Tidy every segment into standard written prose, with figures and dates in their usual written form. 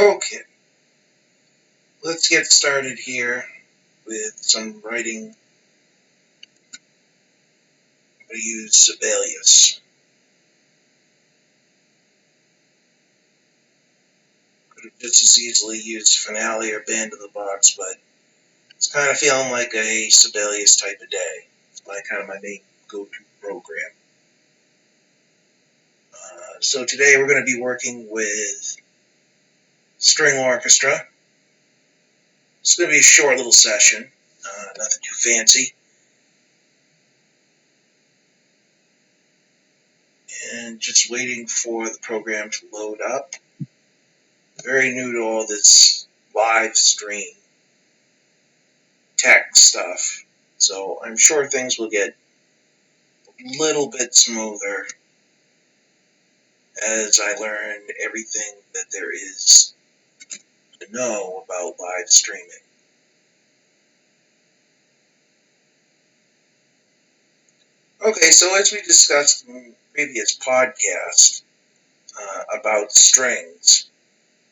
Okay, let's get started here with some writing. I'm going to use Sibelius. Could have just as easily used Finale or Band of the Box, but it's kind of feeling like a Sibelius type of day. It's kind of my main go-to program. So today we're going to be working with string orchestra. It's going to be a short little session, nothing too fancy. And just waiting for the program to load up. Very new to all this live stream tech stuff, so I'm sure things will get a little bit smoother as I learn everything that there is to know about live streaming. Okay, so as we discussed in the previous podcast about strings,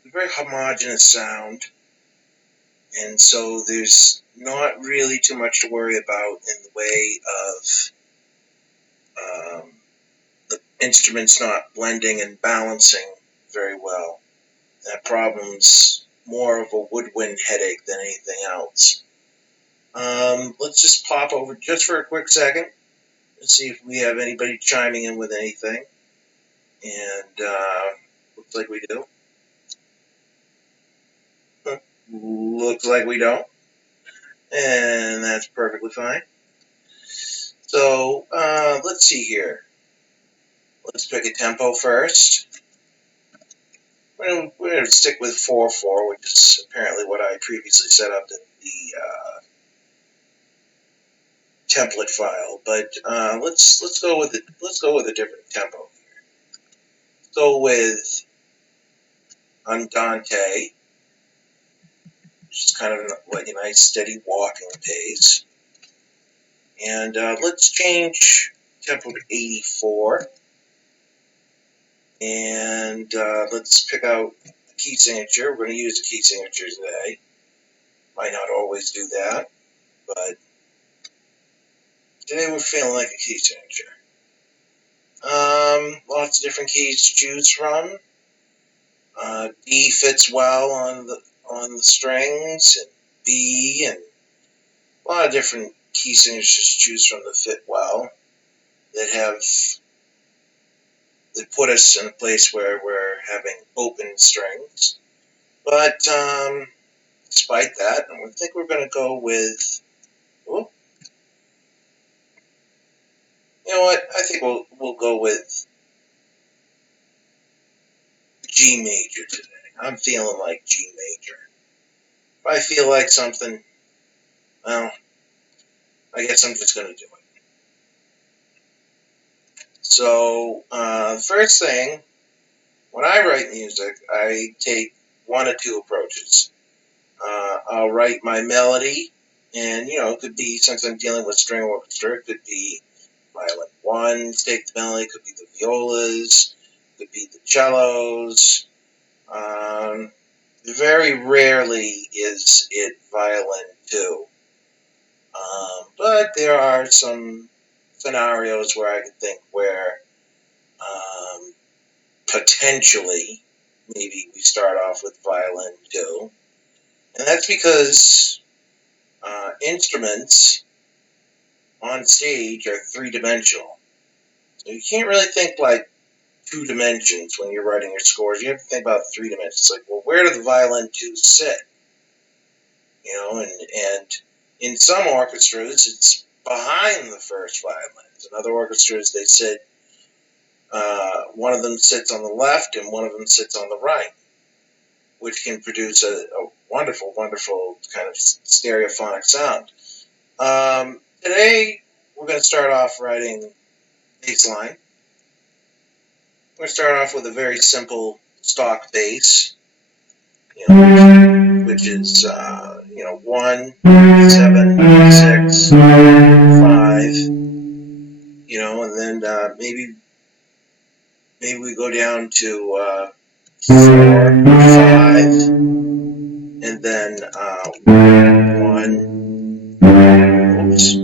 it's a very homogeneous sound, and so there's not really too much to worry about in the way of the instruments not blending and balancing very well. That problem's more of a woodwind headache than anything else. Let's just pop over just for a quick second and see if we have anybody chiming in with anything. And looks like we do. Looks like we don't. And that's perfectly fine. So let's see here. Let's pick a tempo first. We're going to stick with 4/4, which is apparently what I previously set up in the template file. But let's go with a different tempo here. Let's go with Andante, which is kind of like a nice steady walking pace. And let's change tempo to 84. And let's pick out a key signature. We're going to use a key signature today. Might not always do that, but today we're feeling like a key signature. Lots of different keys to choose from. D fits well on the strings, and B, and a lot of different key signatures to choose from that fit well, that put us in a place where we're having open strings. But despite that, I think we're going to go with, you know what, I think we'll go with G major today. I'm feeling like G major. If I feel like something, well, I guess I'm just going to do it. So, first thing, when I write music, I take one of two approaches. I'll write my melody, and, it could be, since I'm dealing with string orchestra, it could be violin 1, take the melody, it could be the violas, it could be the cellos. Very rarely is it violin 2. But there are some scenarios where I could think where potentially maybe we start off with violin 2. And that's because instruments on stage are three-dimensional. So you can't really think like 2 dimensions when you're writing your scores. You have to think about 3 dimensions. It's like, well, where do the violin 2 sit? And in some orchestras, it's behind the first violins. In other orchestras, they sit, one of them sits on the left and one of them sits on the right, which can produce a wonderful, wonderful kind of stereophonic sound. Today, we're going to start off writing bass line. We're going to start off with a very simple stock bass, which is 1, 7, 6, 5, and then maybe we go down to 4, 5, and then 1. Oops,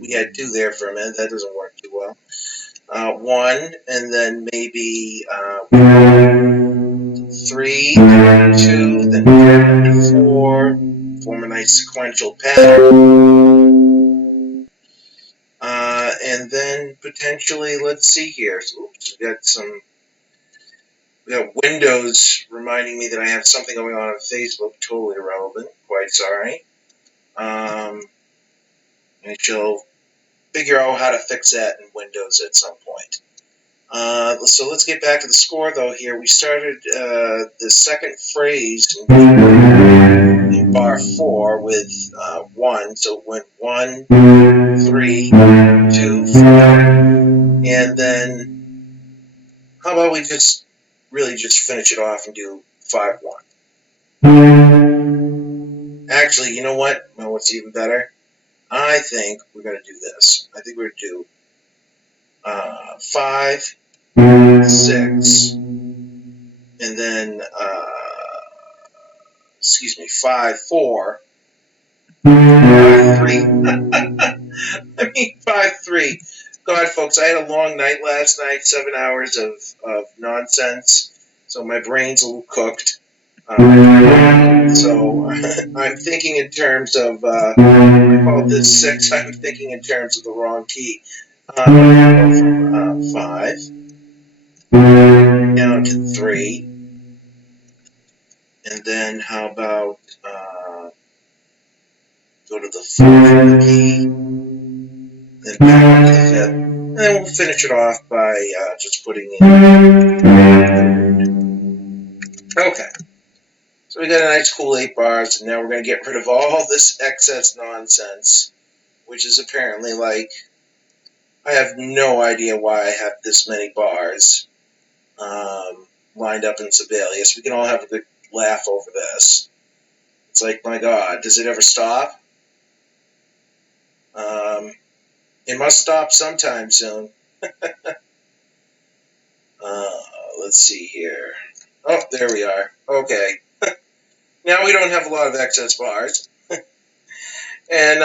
we had 2 there for a minute. That doesn't work too well. 1, and then maybe 3, 2, then 4. Form a nice sequential pattern. And then potentially, let's see here. Oops, we got Windows reminding me that I have something going on Facebook. Totally irrelevant. Quite sorry. I shall figure out how to fix that in Windows at some point. So let's get back to the score, though. Here we started the second phrase in bar 4 with 1. So it went 1, 3, 2, 4, and then how about we just finish it off and do 5, 1. Actually, you know what? Well, what's even better? I think we're going to do this. I think we're going to do 5, 6, and then 5, 4, 5, 3. I mean 5, 3. God, folks, I had a long night last night. 7 hours of nonsense, so my brain's a little cooked. So I'm thinking in terms of I called this 6. I'm thinking in terms of the wrong key. From 5 down to 3, and then how about go to the 4th key, then back to the 5th, and then we'll finish it off by just putting in. Okay, so we got a nice cool 8 bars, and now we're going to get rid of all this excess nonsense, which is apparently like, I have no idea why I have this many bars lined up in Sibelius. We can all have a good laugh over this. It's like, my God, does it ever stop? It must stop sometime soon. Let's see here. Oh, there we are. Okay. Now we don't have a lot of excess bars. And,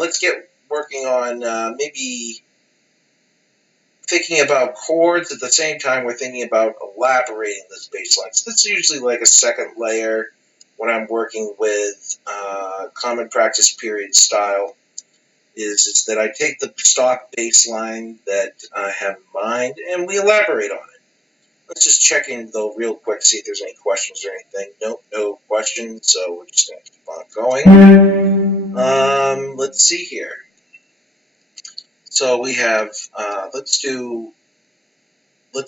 let's get working on maybe thinking about chords at the same time we're thinking about elaborating this bass line. So this is usually like a second layer when I'm working with common practice period style. Is that I take the stock bass line that I have in mind and we elaborate on it. Let's just check in though real quick, see if there's any questions or anything. Nope, no questions, so we're just going to keep on going. Let's see here. So we have, let's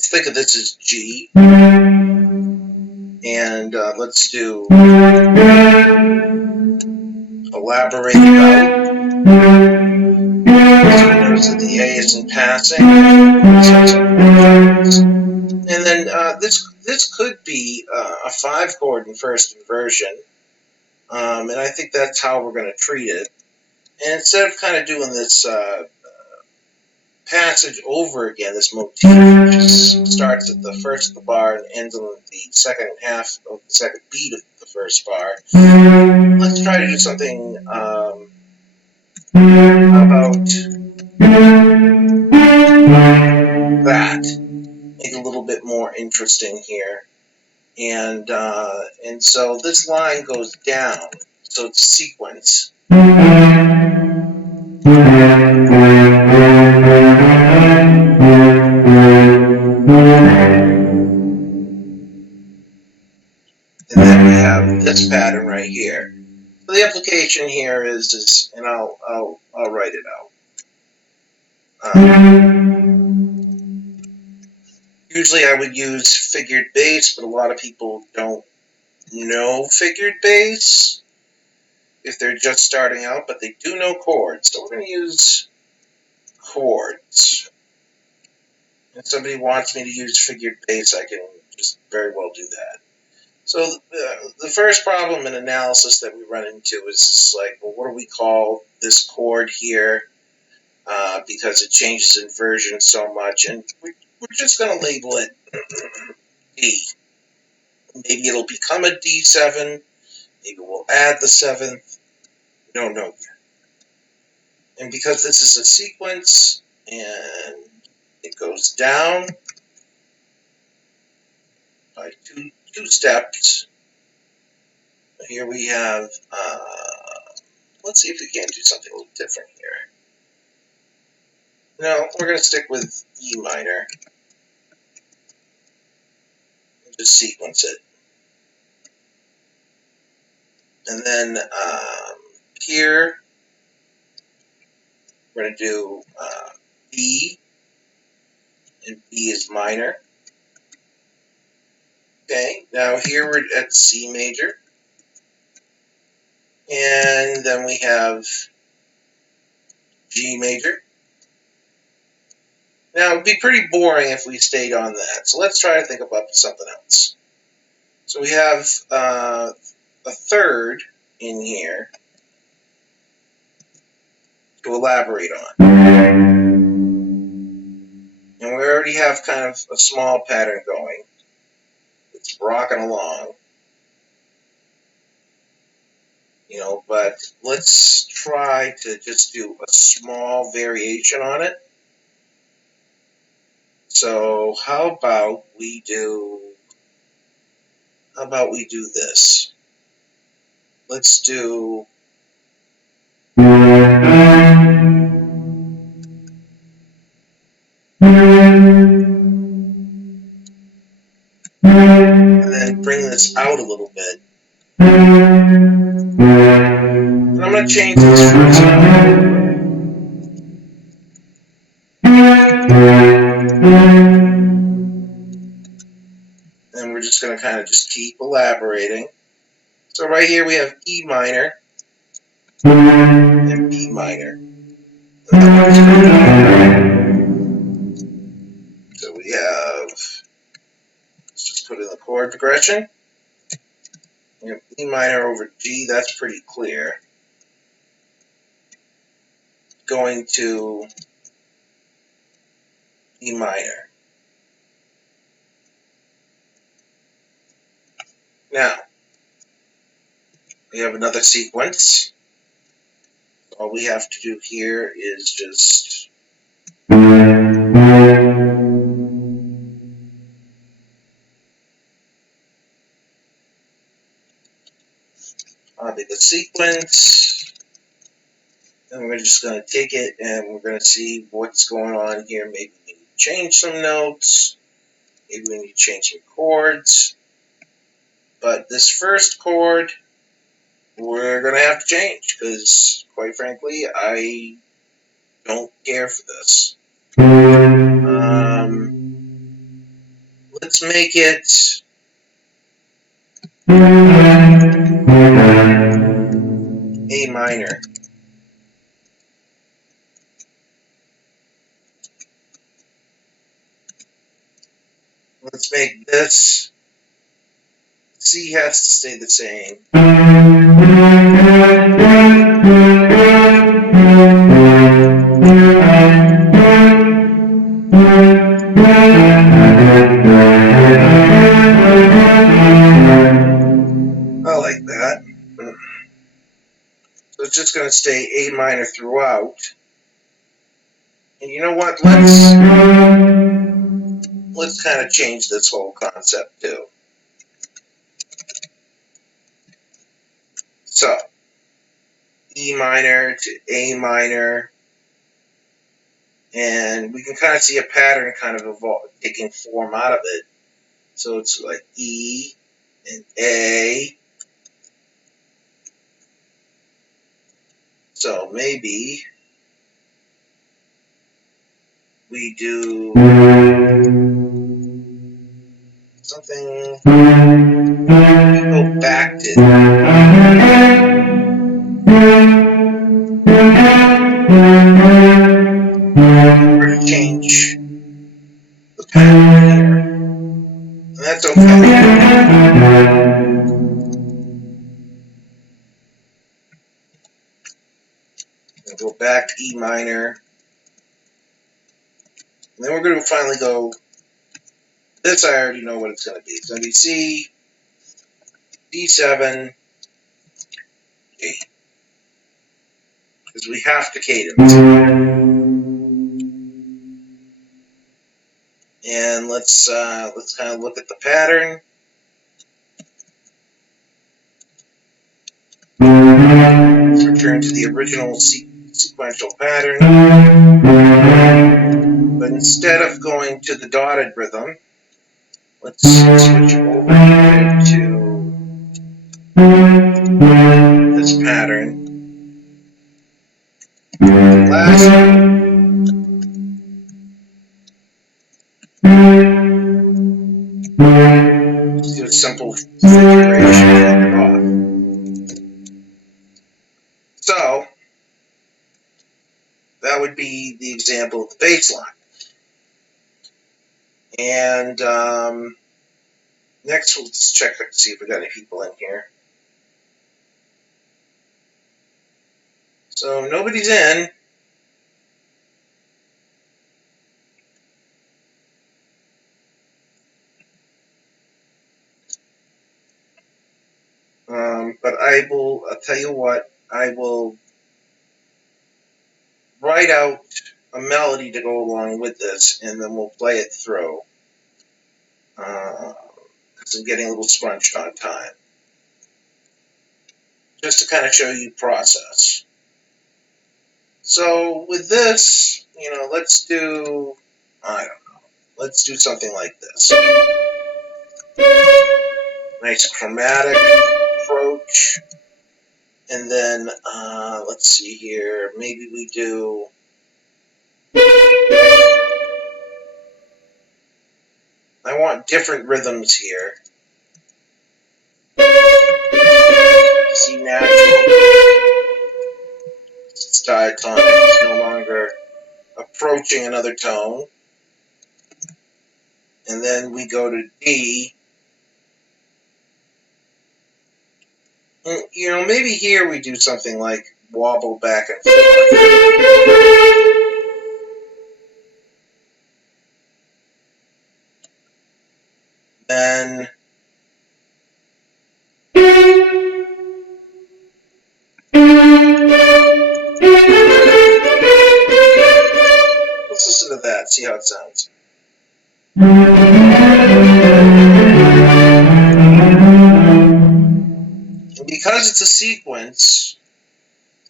think of this as G, and let's do elaborate out. Notice that the A isn't passing. And then this could be a 5 chord in first inversion, and I think that's how we're going to treat it. And instead of kind of doing this passage over again, this motif which starts at the first of the bar and ends on the second half of the second beat of the first bar, let's try to do something about that. Make it a little bit more interesting here. And so this line goes down, so it's sequence. And then we have this pattern right here. So the application here is and I'll write it out. Usually I would use figured bass, but a lot of people don't know figured bass if they're just starting out, but they do know chords. So we're going to use chords. If somebody wants me to use figured bass, I can just very well do that. So the first problem in analysis that we run into is like, well, what do we call this chord here? Because it changes inversion so much, and we're just going to label it D. Maybe it'll become a D7. Maybe we'll add the 7th. We don't know yet. And because this is a sequence, and it goes down by two steps. Here we have, let's see if we can do something a little different here. No, we're going to stick with E minor. And just sequence it. And then here, we're going to do B, and B is minor. Okay, now here we're at C major. And then we have G major. Now, it would be pretty boring if we stayed on that. So let's try to think about something else. So we have a third in here to elaborate on. And we already have kind of a small pattern going. It's rocking along. You know, but let's try to just do a small variation on it. So how about we do this? Let's do and then bring this out a little bit. And I'm going to change this first. And we're just going to kind of just keep elaborating. So right here we have E minor and B minor. So we have, let's just put in the chord progression. We have E minor over G, that's pretty clear. Going to E minor. Now, we have another sequence. All we have to do here is just copy the sequence. And we're just going to take it and we're going to see what's going on here. Maybe we need to change some notes. Maybe we need to change some chords. But this first chord, we're going to have to change because, quite frankly, I don't care for this. Let's make it A minor. Let's make this, C has to stay the same. I like that. So it's just going to stay A minor throughout. And you know what? Let's kind of change this whole concept too. So, E minor to A minor. And we can kind of see a pattern kind of evolve, taking form out of it. So it's like E and A. So maybe we do something, we go back to or change the pattern here. And that's okay. We'll go back to E minor. And then we're going to finally go, this I already know what it's going to be. It's going to be C, D7, G. Because we have to cadence. And let's kind of look at the pattern. Let's return to the original sequential pattern. But instead of going to the dotted rhythm, let's switch over to this pattern. Last let's do a simple configuration off. So that would be the example of the bass line. And next, let's check to see if we got any people in here. So nobody's in. But I'll tell you what, I will write out a melody to go along with this, and then we'll play it through. Because I'm getting a little scrunched on time. Just to kind of show you process. So with this, let's do, I don't know, let's do something like this. Nice chromatic approach. And then, let's see here, maybe we do, I want different rhythms here. C natural. It's diatonic. It's no longer approaching another tone. And then we go to D. And, maybe here we do something like wobble back and forth. Then let's listen to that, see how it sounds. And because it's a sequence,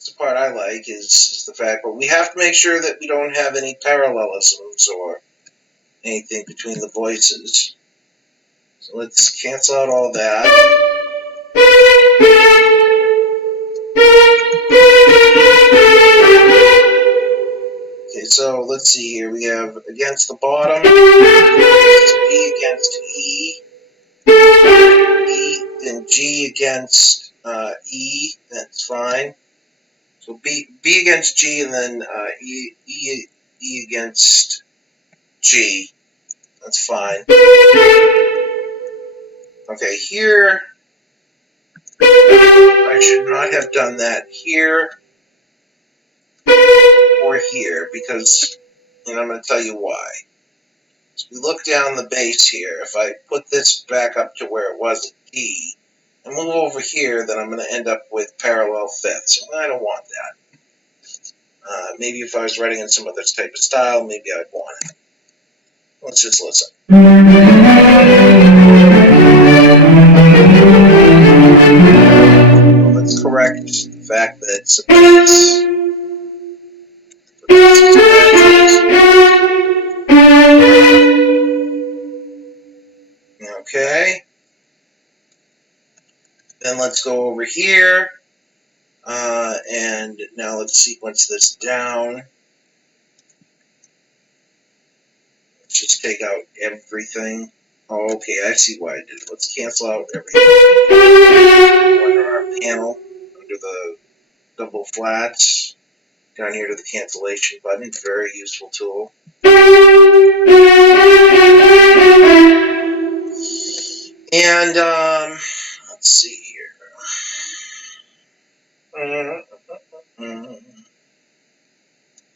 the part I like is the fact, but we have to make sure that we don't have any parallelisms or anything between the voices. So let's cancel out all that. Okay, so let's see here. We have against the bottom, B against E, and G against E. That's fine. So B against G, and then E against G. That's fine. Okay, here I should not have done that here or here, because, and I'm going to tell you why. So we look down the bass here. If I put this back up to where it was at D, and move over here, then I'm going to end up with parallel fifths. And I don't want that. Maybe if I was writing in some other type of style, maybe I'd want it. Let's just listen. Well, let's correct the fact that it's a bass. Okay. Then let's go over here. And now let's sequence this down. Let's just take out everything. Oh, okay, I see why I did it. Let's cancel out everything. Under our panel, under the double flats, down here to the cancellation button. Very useful tool. And, let's see here.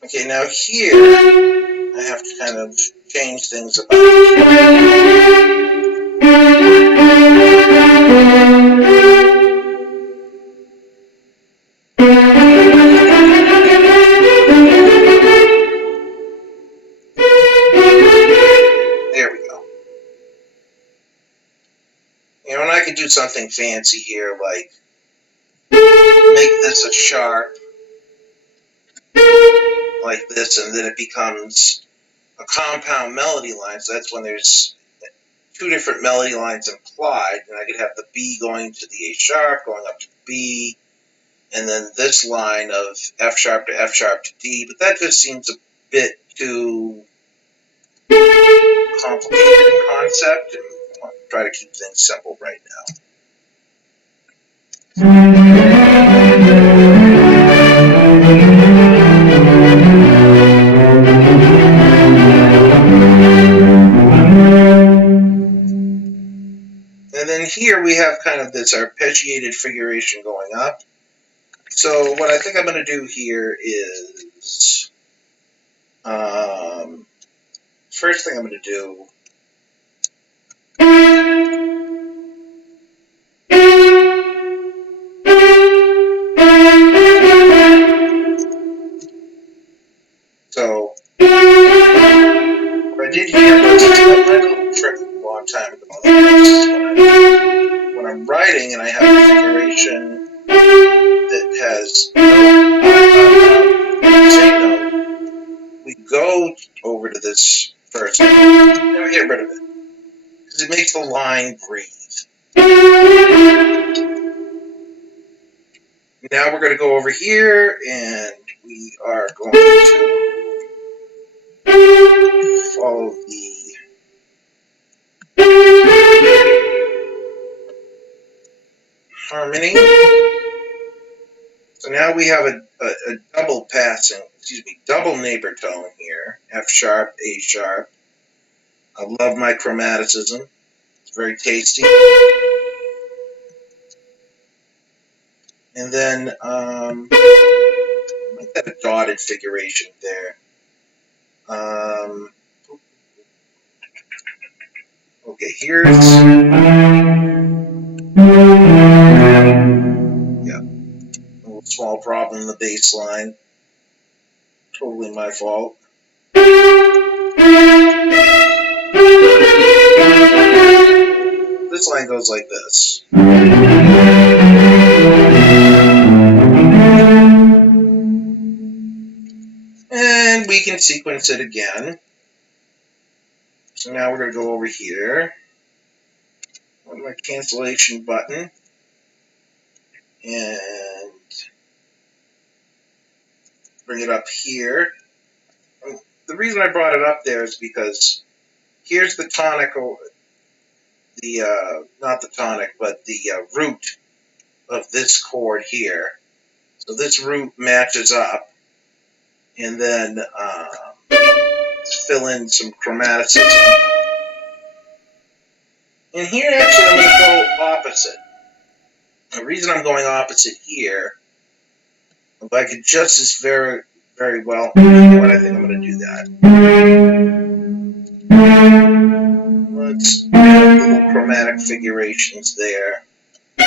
Okay, now here, I have to kind of change things about. You know, and I could do something fancy here, like make this a sharp, like this, and then it becomes a compound melody line. So that's when there's two different melody lines implied, and I could have the B going to the A sharp, going up to the B, and then this line of F sharp to F sharp to D. But that just seems a bit too complicated in concept, and I'll try to keep things simple right now. And then here we have kind of this arpeggiated figuration going up. So what I think I'm going to do here is, first thing I'm going to do, so what I did here was I learned a little trick a long time ago. When I'm writing and I have a figuration that has no, we go over to this first note, and we get rid of it, because it makes the line breathe. Now we're going to go over here, and we are going to follow the harmony. So now we have a double passing, double neighbor tone here. F sharp, A sharp. I love my chromaticism. It's very tasty. And then make that a dotted figuration there. Okay, here's a little small problem in the bass line. Totally my fault. This line goes like this. And we can sequence it again. So now we're going to go over here on my cancellation button and bring it up here. And the reason I brought it up there is because here's the tonic, not the tonic, but the root of this chord here. So this root matches up, and then let's fill in some chromaticism. And here, actually, I'm going to go opposite. The reason I'm going opposite here, if I could just as very, very well, what I think I'm going to do that. Let's do little chromatic figurations there. But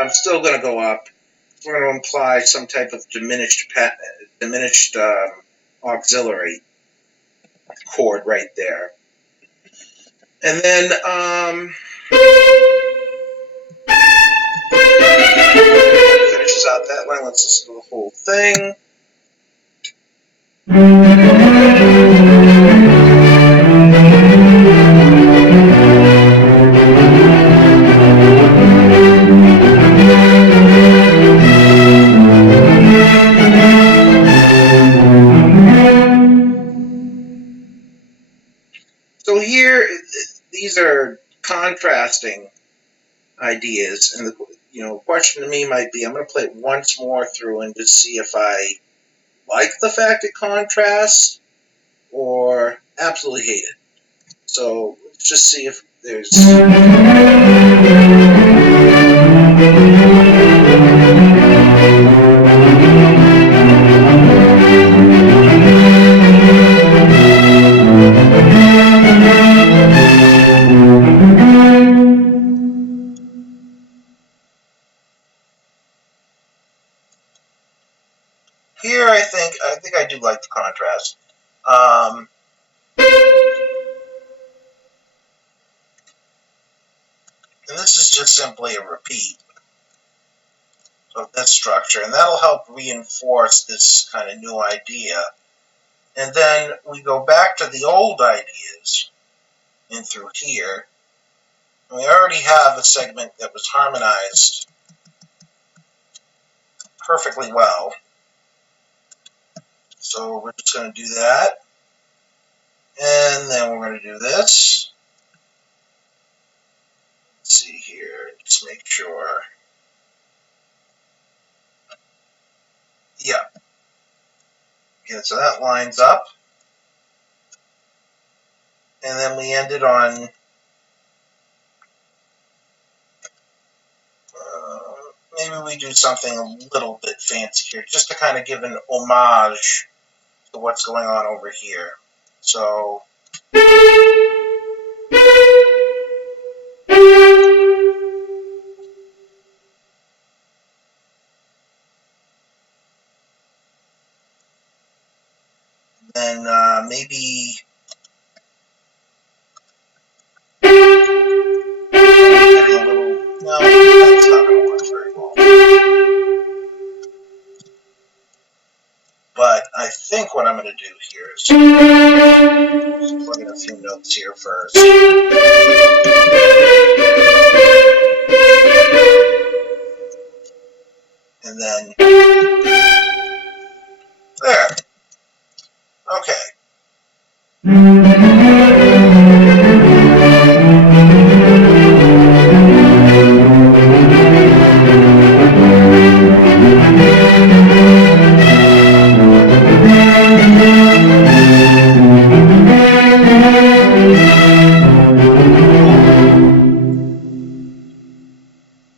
I'm still going to go up. We're going to imply some type of diminished auxiliary chord right there. And then finishes out that line. Let's listen to the whole thing. So here, these are contrasting ideas, and the question to me might be, I'm going to play it once more through and just see if I like the fact it contrasts or absolutely hate it. So let's just see if there's... Here, I think I do like the contrast. And this is just simply a repeat of this structure, and that'll help reinforce this kind of new idea. And then we go back to the old ideas in through here. And we already have a segment that was harmonized perfectly well. So we're just going to do that. And then we're going to do this. Let's see here, just make sure. Yeah. Yeah, so that lines up. And then we ended on maybe we do something a little bit fancy here, just to kind of give an homage to what's going on over here. So then maybe getting a little, no, that's not going to work very well. But I think what I'm going to do here is just plug in a few notes here first. And then there. Okay.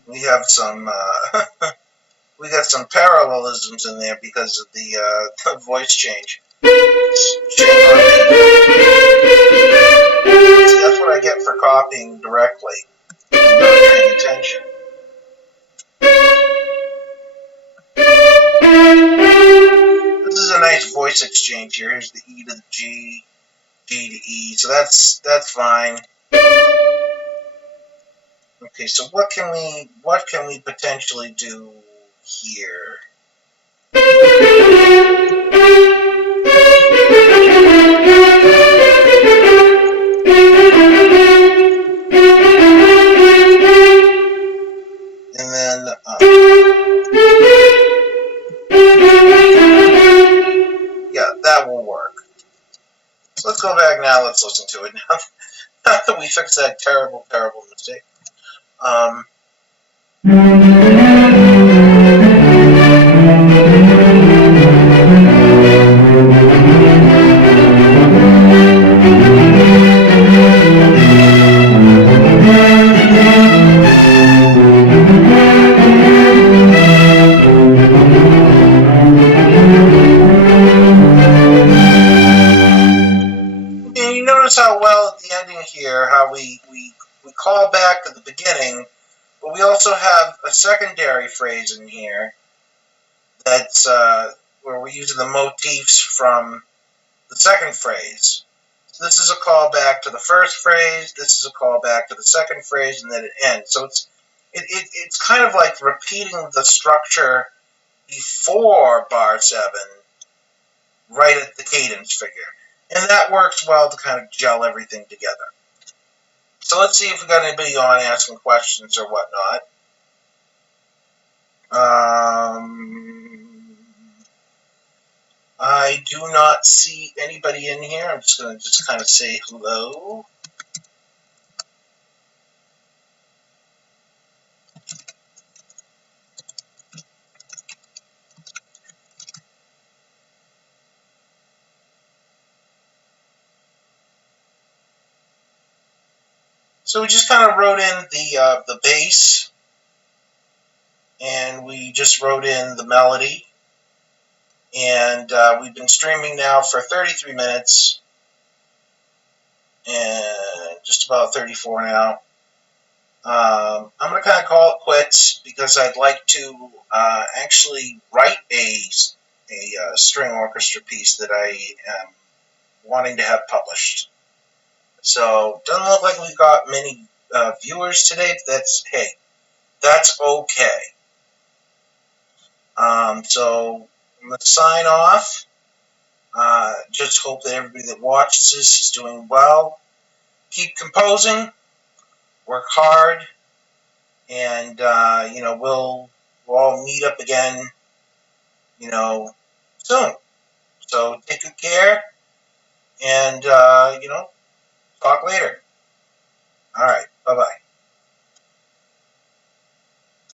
We have some we got some parallelisms in there because of the voice change. Shame on me. See, that's what I get for copying directly and not paying attention. This is a nice voice exchange here. Here's the E to the G, G to E, so that's fine. Okay, so what can we potentially do here? And then yeah, that will work. So let's go back now. Let's listen to it now that we fixed that terrible, terrible mistake. And you notice how well at the ending here, how we call back to the beginning, but we also have a secondary phrase in here that's where we're using the motifs from the second phrase. So this is a callback to the first phrase, this is a callback to the second phrase, and then it ends. So it's kind of like repeating the structure before bar 7 right at the cadence figure. And that works well to kind of gel everything together. So let's see if we got anybody on asking questions or whatnot. I do not see anybody in here. I'm just going to kind of say hello. So we just kind of wrote in the bass, and we just wrote in the melody, and we've been streaming now for 33 minutes, and just about 34 now. I'm going to kind of call it quits because I'd like to actually write a string orchestra piece that I am wanting to have published. So doesn't look like we've got many viewers today. That's okay. So I'm going to sign off. Just hope that everybody that watches this is doing well. Keep composing, work hard, and we'll all meet up again, soon. So take good care, and talk later. All right, bye bye.